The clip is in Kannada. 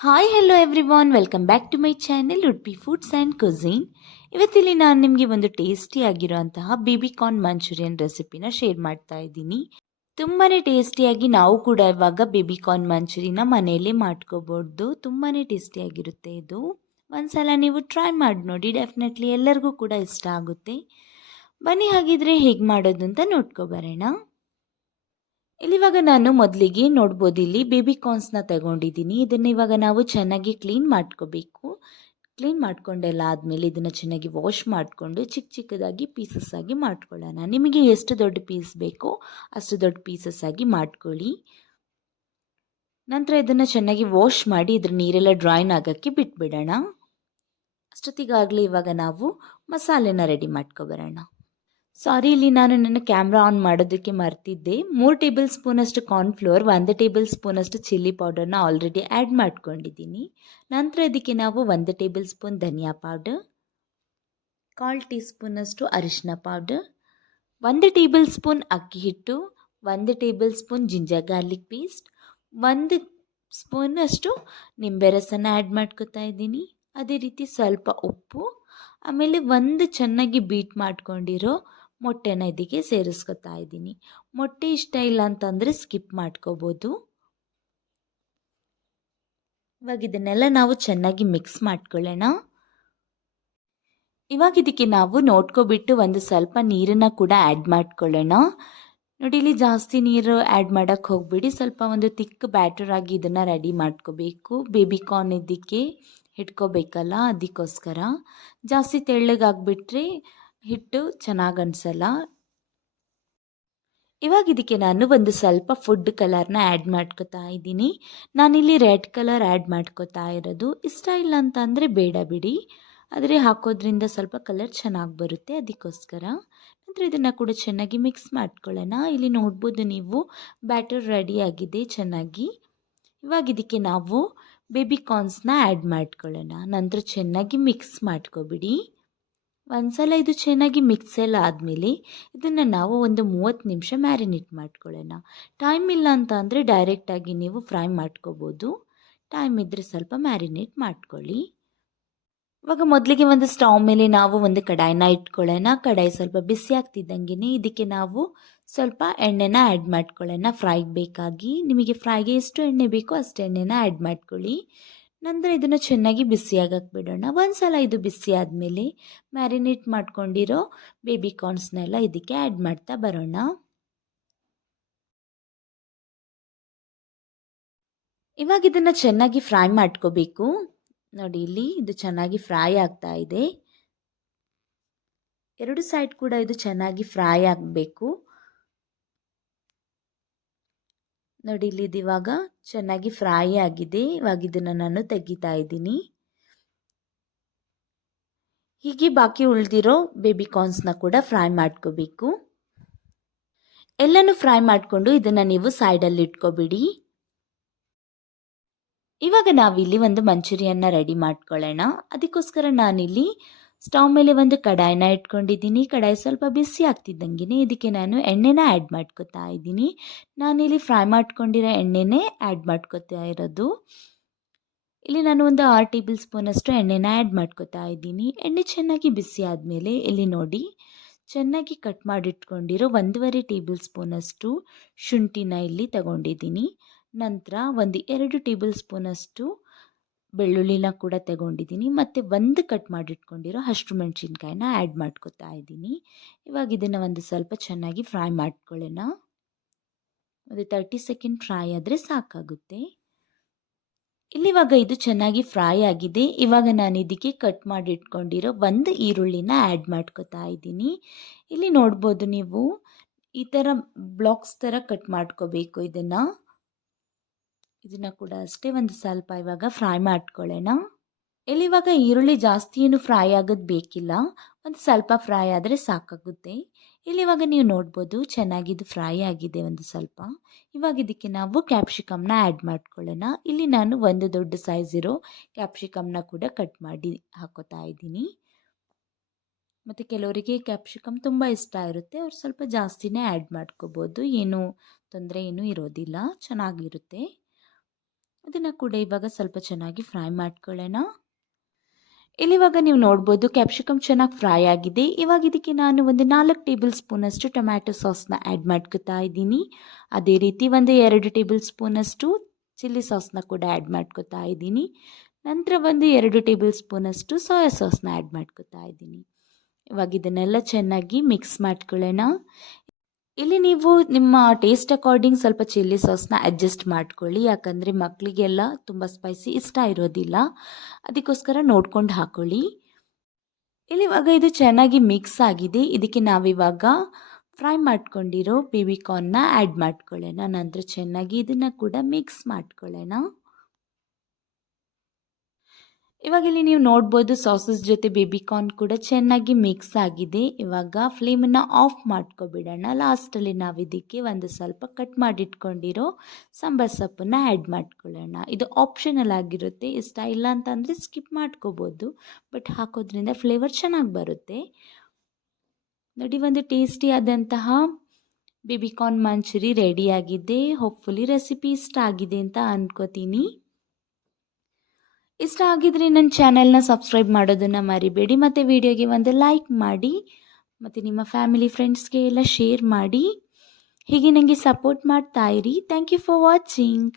Hi hello everyone, welcome back to my channel Udupi foods and cuisine. ಇವತ್ತಿಲ್ಲಿ ನಾನು ನಿಮಗೆ ಒಂದು ಟೇಸ್ಟಿಯಾಗಿರುವಂತಹ ಬೇಬಿಕಾರ್ನ್ ಮಂಚೂರಿಯನ್ ರೆಸಿಪಿನ ಶೇರ್ ಮಾಡ್ತಾ ಇದ್ದೀನಿ. ತುಂಬಾ ಟೇಸ್ಟಿಯಾಗಿ ನಾವು ಕೂಡ ಇವಾಗ ಬೇಬಿಕಾರ್ನ್ ಮಂಚೂರಿನ ಮನೆಯಲ್ಲೇ ಮಾಡ್ಕೋಬೋದು. ತುಂಬಾ ಟೇಸ್ಟಿಯಾಗಿರುತ್ತೆ ಇದು. ಒಂದ್ಸಲ ನೀವು ಟ್ರೈ ಮಾಡಿ ನೋಡಿ, ಡೆಫಿನೆಟ್ಲಿ ಎಲ್ಲರಿಗೂ ಕೂಡ ಇಷ್ಟ ಆಗುತ್ತೆ. ಬನ್ನಿ ಹಾಗಿದ್ರೆ ಹೇಗೆ ಮಾಡೋದು ಅಂತ ನೋಡ್ಕೊಬರೋಣ. ಇಲ್ಲಿವಾಗ ನಾನು ಮೊದಲಿಗೆ ನೋಡ್ಬೋದು, ಇಲ್ಲಿ ಬೇಬಿಕಾರ್ನ್ಸ್ನ ತಗೊಂಡಿದ್ದೀನಿ. ಇದನ್ನು ಇವಾಗ ನಾವು ಚೆನ್ನಾಗಿ ಕ್ಲೀನ್ ಮಾಡ್ಕೋಬೇಕು. ಕ್ಲೀನ್ ಮಾಡ್ಕೊಂಡೆಲ್ಲ ಆದಮೇಲೆ ಇದನ್ನು ಚೆನ್ನಾಗಿ ವಾಶ್ ಮಾಡಿಕೊಂಡು ಚಿಕ್ಕ ಚಿಕ್ಕದಾಗಿ ಪೀಸಸ್ ಆಗಿ ಮಾಡ್ಕೊಳ್ಳೋಣ. ನಿಮಗೆ ಎಷ್ಟು ದೊಡ್ಡ ಪೀಸ್ ಬೇಕೋ ಅಷ್ಟು ದೊಡ್ಡ ಪೀಸಸ್ ಆಗಿ ಮಾಡ್ಕೊಳ್ಳಿ. ನಂತರ ಇದನ್ನು ಚೆನ್ನಾಗಿ ವಾಶ್ ಮಾಡಿ ಇದ್ರ ನೀರೆಲ್ಲ ಡ್ರೈನ್ ಆಗೋಕ್ಕೆ ಬಿಟ್ಬಿಡೋಣ. ಅಷ್ಟೊತ್ತಿಗಾಗಲೇ ಇವಾಗ ನಾವು ಮಸಾಲೆನ ರೆಡಿ ಮಾಡ್ಕೊಬರೋಣ. ಸಾರಿ, ಇಲ್ಲಿ ನಾನು ನನ್ನ ಕ್ಯಾಮ್ರಾ ಆನ್ ಮಾಡೋದಕ್ಕೆ ಮರ್ತಿದ್ದೆ. 3 ಟೇಬಲ್ ಸ್ಪೂನಷ್ಟು ಕಾರ್ನ್ಫ್ಲೋರ್, 1 ಟೇಬಲ್ ಸ್ಪೂನಷ್ಟು ಚಿಲ್ಲಿ ಪೌಡರ್ನ ಆಲ್ರೆಡಿ ಆ್ಯಡ್ ಮಾಡ್ಕೊಂಡಿದ್ದೀನಿ. ನಂತರ ಇದಕ್ಕೆ ನಾವು 1 ಟೇಬಲ್ ಸ್ಪೂನ್ ಧನಿಯಾ ಪೌಡರ್, 1/4 ಟೀ ಸ್ಪೂನಷ್ಟು ಅರಿಶಿನ ಪೌಡರ್, 1 ಟೇಬಲ್ ಸ್ಪೂನ್ ಅಕ್ಕಿ ಹಿಟ್ಟು, 1 table spoon ginger garlic paste, 1 ಸ್ಪೂನಷ್ಟು ನಿಂಬೆ ರಸನ ಆ್ಯಡ್ ಮಾಡ್ಕೊತಾ ಇದ್ದೀನಿ. ಅದೇ ರೀತಿ ಸ್ವಲ್ಪ ಉಪ್ಪು, ಆಮೇಲೆ ಒಂದು ಚೆನ್ನಾಗಿ ಬೀಟ್ ಮಾಡ್ಕೊಂಡಿರೋ ಮೊಟ್ಟೆನ ಇದಕ್ಕೆ ಸೇರಿಸ್ಕೊತಾ ಇದ್ದೀನಿ. ಮೊಟ್ಟೆ ಇಷ್ಟ ಇಲ್ಲ ಅಂತಂದರೆ ಸ್ಕಿಪ್ ಮಾಡ್ಕೋಬೋದು. ಇವಾಗ ಇದನ್ನೆಲ್ಲ ನಾವು ಚೆನ್ನಾಗಿ ಮಿಕ್ಸ್ ಮಾಡ್ಕೊಳ್ಳೋಣ. ಇವಾಗ ಇದಕ್ಕೆ ನಾವು ನೋಡ್ಕೊಬಿಟ್ಟು ಒಂದು ಸ್ವಲ್ಪ ನೀರನ್ನು ಕೂಡ ಆ್ಯಡ್ ಮಾಡ್ಕೊಳ್ಳೋಣ. ನೋಡಿ, ಇಲ್ಲಿ ಜಾಸ್ತಿ ನೀರು ಆ್ಯಡ್ ಮಾಡೋಕ್ಕೆ ಹೋಗ್ಬಿಡಿ. ಸ್ವಲ್ಪ ಒಂದು ತಿಕ್ ಬ್ಯಾಟರ್ ಆಗಿ ಇದನ್ನು ರೆಡಿ ಮಾಡ್ಕೋಬೇಕು. ಬೇಬಿಕಾರ್ನ್ ಇದಕ್ಕೆ ಹಿಡ್ಕೋಬೇಕಲ್ಲ, ಅದಕ್ಕೋಸ್ಕರ. ಜಾಸ್ತಿ ತೆಳ್ಳಗಾಗ್ಬಿಟ್ರೆ ಹಿಟ್ಟು ಚೆನ್ನಾಗಿ ಅನಿಸಲ್ಲ. ಇವಾಗ ಇದಕ್ಕೆ ನಾನು ಒಂದು ಸ್ವಲ್ಪ ಫುಡ್ ಕಲರ್ನ ಆ್ಯಡ್ ಮಾಡ್ಕೋತಾ ಇದ್ದೀನಿ. ನಾನಿಲ್ಲಿ ರೆಡ್ ಕಲರ್ ಆ್ಯಡ್ ಮಾಡ್ಕೋತಾ ಇರೋದು. ಇಷ್ಟ ಇಲ್ಲ ಅಂತ ಅಂದರೆ ಬೇಡ ಬಿಡಿ, ಆದರೆ ಹಾಕೋದ್ರಿಂದ ಸ್ವಲ್ಪ ಕಲರ್ ಚೆನ್ನಾಗಿ ಬರುತ್ತೆ, ಅದಕ್ಕೋಸ್ಕರ. ನಂತರ ಇದನ್ನು ಕೂಡ ಚೆನ್ನಾಗಿ ಮಿಕ್ಸ್ ಮಾಡ್ಕೊಳ್ಳೋಣ. ಇಲ್ಲಿ ನೋಡ್ಬೋದು ನೀವು, ಬ್ಯಾಟರ್ ರೆಡಿ ಆಗಿದೆ ಚೆನ್ನಾಗಿ. ಇವಾಗ ಇದಕ್ಕೆ ನಾವು ಬೇಬಿಕಾರ್ನ್ಸ್ನ ಆ್ಯಡ್ ಮಾಡ್ಕೊಳ್ಳೋಣ. ನಂತರ ಚೆನ್ನಾಗಿ ಮಿಕ್ಸ್ ಮಾಡ್ಕೊಬಿಡಿ. ಒಂದ್ಸಲ ಇದು ಚೆನ್ನಾಗಿ ಮಿಕ್ಸ್ ಎಲ್ಲ ಆದಮೇಲೆ ಇದನ್ನು ನಾವು ಒಂದು 30 ನಿಮಿಷ ಮ್ಯಾರಿನೇಟ್ ಮಾಡ್ಕೊಳ್ಳೋಣ. ಟೈಮ್ ಇಲ್ಲ ಅಂತ ಅಂದರೆ ಡೈರೆಕ್ಟಾಗಿ ನೀವು ಫ್ರೈ ಮಾಡ್ಕೋಬೋದು. ಟೈಮ್ ಇದ್ದರೆ ಸ್ವಲ್ಪ ಮ್ಯಾರಿನೇಟ್ ಮಾಡ್ಕೊಳ್ಳಿ. ಇವಾಗ ಮೊದಲಿಗೆ ಒಂದು ಸ್ಟವ್ ಮೇಲೆ ನಾವು ಒಂದು ಕಡಾಯಿನ ಇಟ್ಕೊಳ್ಳೋಣ. ಕಡಾಯಿ ಸ್ವಲ್ಪ ಬಿಸಿ ಆಗ್ತಿದ್ದಂಗೆ ಇದಕ್ಕೆ ನಾವು ಸ್ವಲ್ಪ ಎಣ್ಣೆನ ಆ್ಯಡ್ ಮಾಡ್ಕೊಳ್ಳೋಣ. ಫ್ರೈಗೆ ಬೇಕಾಗಿ ನಿಮಗೆ ಫ್ರೈಗೆ ಎಷ್ಟು ಎಣ್ಣೆ ಬೇಕೋ ಅಷ್ಟು ಎಣ್ಣೆನ ಆ್ಯಡ್ ಮಾಡ್ಕೊಳ್ಳಿ. ನಂತರ ಇದನ್ನು ಚೆನ್ನಾಗಿ ಬಿಸಿಯಾಗಕ್ಕೆ ಬಿಡೋಣ. ಒಂದು ಸಲ ಇದು ಬಿಸಿ ಆದಮೇಲೆ ಮ್ಯಾರಿನೇಟ್ ಮಾಡ್ಕೊಂಡಿರೋ ಬೇಬಿಕಾರ್ನ್ಸ್ನೆಲ್ಲ ಇದಕ್ಕೆ ಆ್ಯಡ್ ಮಾಡ್ತಾ ಬರೋಣ. ಇವಾಗ ಇದನ್ನು ಚೆನ್ನಾಗಿ ಫ್ರೈ ಮಾಡ್ಕೋಬೇಕು. ನೋಡಿ, ಇಲ್ಲಿ ಇದು ಚೆನ್ನಾಗಿ ಫ್ರೈ ಆಗ್ತಾ ಇದೆ. ಎರಡು ಸೈಡ್ ಕೂಡ ಇದು ಚೆನ್ನಾಗಿ ಫ್ರೈ ಆಗಬೇಕು. ನೋಡಿ, ಇಲ್ಲಿ ಇದು ಇವಾಗ ಚೆನ್ನಾಗಿ ಫ್ರೈ ಆಗಿದೆ. ಇವಾಗ ಇದನ್ನು ನಾನು ತೆಗಿತಾ ಇದ್ದೀನಿ. ಹೀಗೆ ಬಾಕಿ ಉಳಿದಿರೋ ಬೇಬಿಕಾರ್ನ್ಸ್ನ ಕೂಡ ಫ್ರೈ ಮಾಡ್ಕೋಬೇಕು. ಎಲ್ಲನೂ ಫ್ರೈ ಮಾಡಿಕೊಂಡು ಇದನ್ನು ನೀವು ಸೈಡಲ್ಲಿ ಇಟ್ಕೊಬಿಡಿ. ಇವಾಗ ನಾವಿಲ್ಲಿ ಒಂದು ಮಂಚೂರಿಯನ್ನ ರೆಡಿ ಮಾಡ್ಕೊಳ್ಳೋಣ. ಅದಕ್ಕೋಸ್ಕರ ನಾನಿಲ್ಲಿ ಸ್ಟವ್ ಮೇಲೆ ಒಂದು ಕಡಾಯಿನ ಇಟ್ಕೊಂಡಿದ್ದೀನಿ. ಕಡಾಯಿ ಸ್ವಲ್ಪ ಬಿಸಿ ಆಗ್ತಿದ್ದಂಗೆ ಇದಕ್ಕೆ ನಾನು ಎಣ್ಣೆನ ಆ್ಯಡ್ ಮಾಡ್ಕೊತಾ ಇದ್ದೀನಿ. ನಾನಿಲ್ಲಿ ಫ್ರೈ ಮಾಡ್ಕೊಂಡಿರೋ ಎಣ್ಣೆನೇ ಆ್ಯಡ್ ಮಾಡ್ಕೊತಾ ಇರೋದು. ಇಲ್ಲಿ ನಾನು ಒಂದು 6 ಟೇಬಲ್ ಸ್ಪೂನಷ್ಟು ಎಣ್ಣೆನ ಆ್ಯಡ್ ಮಾಡ್ಕೊತಾ ಇದ್ದೀನಿ. ಎಣ್ಣೆ ಚೆನ್ನಾಗಿ ಬಿಸಿ ಆದಮೇಲೆ ಇಲ್ಲಿ ನೋಡಿ, ಚೆನ್ನಾಗಿ ಕಟ್ ಮಾಡಿಟ್ಕೊಂಡಿರೋ 1.5 ಟೇಬಲ್ ಸ್ಪೂನಷ್ಟು ಶುಂಠಿನ ಇಲ್ಲಿ ತಗೊಂಡಿದ್ದೀನಿ. ನಂತರ ಒಂದು 2 ಟೇಬಲ್ ಸ್ಪೂನಷ್ಟು ಬೆಳ್ಳುಳ್ಳಿನ ಕೂಡ ತಗೊಂಡಿದ್ದೀನಿ. ಮತ್ತು ಒಂದು ಕಟ್ ಮಾಡಿಟ್ಕೊಂಡಿರೋ ಹಸಿರು ಮೆಣಸಿನ್ಕಾಯಿನ ಆ್ಯಡ್ ಮಾಡ್ಕೊತಾ ಇದ್ದೀನಿ. ಇವಾಗ ಇದನ್ನು ಒಂದು ಸ್ವಲ್ಪ ಚೆನ್ನಾಗಿ ಫ್ರೈ ಮಾಡ್ಕೊಳ್ಳೋಣ. ಒಂದು 30 ಸೆಕೆಂಡ್ ಫ್ರೈ ಆದರೆ ಸಾಕಾಗುತ್ತೆ. ಇಲ್ಲಿವಾಗ ಇದು ಚೆನ್ನಾಗಿ ಫ್ರೈ ಆಗಿದೆ. ಇವಾಗ ನಾನು ಇದಕ್ಕೆ ಕಟ್ ಮಾಡಿ ಇಟ್ಕೊಂಡಿರೋ ಒಂದು ಈರುಳ್ಳಿನ ಆ್ಯಡ್ ಮಾಡ್ಕೊತಾ ಇದ್ದೀನಿ. ಇಲ್ಲಿ ನೋಡ್ಬೋದು ನೀವು, ಈ ಥರ ಬ್ಲಾಕ್ಸ್ ಥರ ಕಟ್ ಮಾಡ್ಕೋಬೇಕು. ಇದನ್ನು ಕೂಡ ಅಷ್ಟೇ ಒಂದು ಸ್ವಲ್ಪ ಇವಾಗ ಫ್ರೈ ಮಾಡ್ಕೊಳ್ಳೋಣ. ಇಲ್ಲಿವಾಗ ಈರುಳ್ಳಿ ಜಾಸ್ತಿ ಏನು ಫ್ರೈ ಆಗೋದು ಬೇಕಿಲ್ಲ, ಒಂದು ಸ್ವಲ್ಪ ಫ್ರೈ ಆದರೆ ಸಾಕಾಗುತ್ತೆ. ಇಲ್ಲಿವಾಗ ನೀವು ನೋಡ್ಬೋದು ಚೆನ್ನಾಗಿದ್ದು ಫ್ರೈ ಆಗಿದೆ ಒಂದು ಸ್ವಲ್ಪ. ಇವಾಗ ಇದಕ್ಕೆ ನಾವು ಕ್ಯಾಪ್ಸಿಕಮ್ನ ಆ್ಯಡ್ ಮಾಡ್ಕೊಳ್ಳೋಣ. ಇಲ್ಲಿ ನಾನು ಒಂದು ದೊಡ್ಡ ಸೈಜ್ ಇರೋ ಕ್ಯಾಪ್ಸಿಕಮ್ನ ಕೂಡ ಕಟ್ ಮಾಡಿ ಹಾಕೋತಾ ಇದ್ದೀನಿ. ಮತ್ತು ಕೆಲವರಿಗೆ ಕ್ಯಾಪ್ಸಿಕಮ್ ತುಂಬ ಇಷ್ಟ ಇರುತ್ತೆ, ಅವ್ರು ಸ್ವಲ್ಪ ಜಾಸ್ತಿನೇ ಆ್ಯಡ್ ಮಾಡ್ಕೋಬೋದು. ಏನೂ ತೊಂದರೆ ಏನೂ ಇರೋದಿಲ್ಲ, ಚೆನ್ನಾಗಿರುತ್ತೆ. ಅದನ್ನು ಕೂಡ ಇವಾಗ ಸ್ವಲ್ಪ ಚೆನ್ನಾಗಿ ಫ್ರೈ ಮಾಡ್ಕೊಳ್ಳೋಣ. ಇಲ್ಲಿವಾಗ ನೀವು ನೋಡ್ಬೋದು ಕ್ಯಾಪ್ಸಿಕಮ್ ಚೆನ್ನಾಗಿ ಫ್ರೈ ಆಗಿದೆ. ಇವಾಗ ಇದಕ್ಕೆ ನಾನು ಒಂದು 4 ಟೇಬಲ್ ಸ್ಪೂನಷ್ಟು ಟೊಮ್ಯಾಟೊ ಸಾಸ್ನ ಆ್ಯಡ್ ಮಾಡ್ಕೊತಾ ಇದ್ದೀನಿ. ಅದೇ ರೀತಿ ಒಂದು 2 ಟೇಬಲ್ ಸ್ಪೂನಷ್ಟು ಚಿಲ್ಲಿ ಸಾಸ್ನ ಕೂಡ ಆ್ಯಡ್ ಮಾಡ್ಕೊತಾ ಇದ್ದೀನಿ. ನಂತರ ಒಂದು 2 ಟೇಬಲ್ ಸ್ಪೂನಷ್ಟು ಸೋಯಾ ಸಾಸ್ನ ಆ್ಯಡ್ ಮಾಡ್ಕೊತಾ ಇದ್ದೀನಿ. ಇವಾಗ ಇದನ್ನೆಲ್ಲ ಚೆನ್ನಾಗಿ ಮಿಕ್ಸ್ ಮಾಡ್ಕೊಳ್ಳೋಣ. ಇಲ್ಲಿ ನೀವು ನಿಮ್ಮ ಟೇಸ್ಟ್ ಅಕಾರ್ಡಿಂಗ್ ಸ್ವಲ್ಪ ಚಿಲ್ಲಿ ಸಾಸ್ನ ಅಡ್ಜಸ್ಟ್ ಮಾಡ್ಕೊಳ್ಳಿ, ಯಾಕಂದರೆ ಮಕ್ಕಳಿಗೆಲ್ಲ ತುಂಬ ಸ್ಪೈಸಿ ಇಷ್ಟ ಇರೋದಿಲ್ಲ, ಅದಕ್ಕೋಸ್ಕರ ನೋಡ್ಕೊಂಡು ಹಾಕ್ಕೊಳ್ಳಿ. ಇಲ್ಲಿವಾಗ ಇದು ಚೆನ್ನಾಗಿ ಮಿಕ್ಸ್ ಆಗಿದೆ. ಇದಕ್ಕೆ ನಾವಿವಾಗ ಫ್ರೈ ಮಾಡ್ಕೊಂಡಿರೋ ಬೇಬಿಕಾರ್ನ್ನ ಆ್ಯಡ್ ಮಾಡ್ಕೊಳ್ಳೋಣ. ನಂತರ ಚೆನ್ನಾಗಿ ಇದನ್ನು ಕೂಡ ಮಿಕ್ಸ್ ಮಾಡ್ಕೊಳ್ಳೋಣ. ಇವಾಗ ಇಲ್ಲಿ ನೀವು ನೋಡ್ಬೋದು ಸಾಸಸ್ ಜೊತೆ ಬೇಬಿಕಾರ್ನ್ ಕೂಡ ಚೆನ್ನಾಗಿ ಮಿಕ್ಸ್ ಆಗಿದೆ. ಇವಾಗ ಫ್ಲೇಮನ್ನು ಆಫ್ ಮಾಡ್ಕೊಬಿಡೋಣ. ಲಾಸ್ಟಲ್ಲಿ ನಾವು ಇದಕ್ಕೆ ಒಂದು ಸ್ವಲ್ಪ ಕಟ್ ಮಾಡಿಟ್ಕೊಂಡಿರೋ ಸಾಂಬಾರು ಸೊಪ್ಪನ್ನು ಆ್ಯಡ್ ಮಾಡ್ಕೊಳ್ಳೋಣ. ಇದು ಆಪ್ಷನಲ್ ಆಗಿರುತ್ತೆ, ಇಷ್ಟ ಇಲ್ಲ ಅಂತಂದರೆ ಸ್ಕಿಪ್ ಮಾಡ್ಕೋಬೋದು, ಬಟ್ ಹಾಕೋದ್ರಿಂದ ಫ್ಲೇವರ್ ಚೆನ್ನಾಗಿ ಬರುತ್ತೆ. ನೋಡಿ, ಒಂದು ಟೇಸ್ಟಿ ಆದಂತಹ ಬೇಬಿಕಾರ್ನ್ ಮಂಚೂರಿ ರೆಡಿಯಾಗಿದೆ. ಹೋಪ್ಫುಲಿ ರೆಸಿಪಿ ಇಷ್ಟ ಆಗಿದೆ ಅಂತ ಅಂದ್ಕೋತೀನಿ. ಇಷ್ಟ ಆಗಿದ್ರೆ ನನ್ನ ಚಾನೆಲ್ನ ಸಬ್ಸ್ಕ್ರೈಬ್ ಮಾಡೋದನ್ನು ಮರಿಬೇಡಿ, ಮತ್ತು ವಿಡಿಯೋಗೆ ಒಂದು ಲೈಕ್ ಮಾಡಿ, ಮತ್ತು ನಿಮ್ಮ ಫ್ಯಾಮಿಲಿ ಫ್ರೆಂಡ್ಸ್ಗೆ ಎಲ್ಲ ಶೇರ್ ಮಾಡಿ. ಹೀಗೆ ನನಗೆ ಸಪೋರ್ಟ್ ಮಾಡ್ತಾ ಇರಿ. Thank you for watching.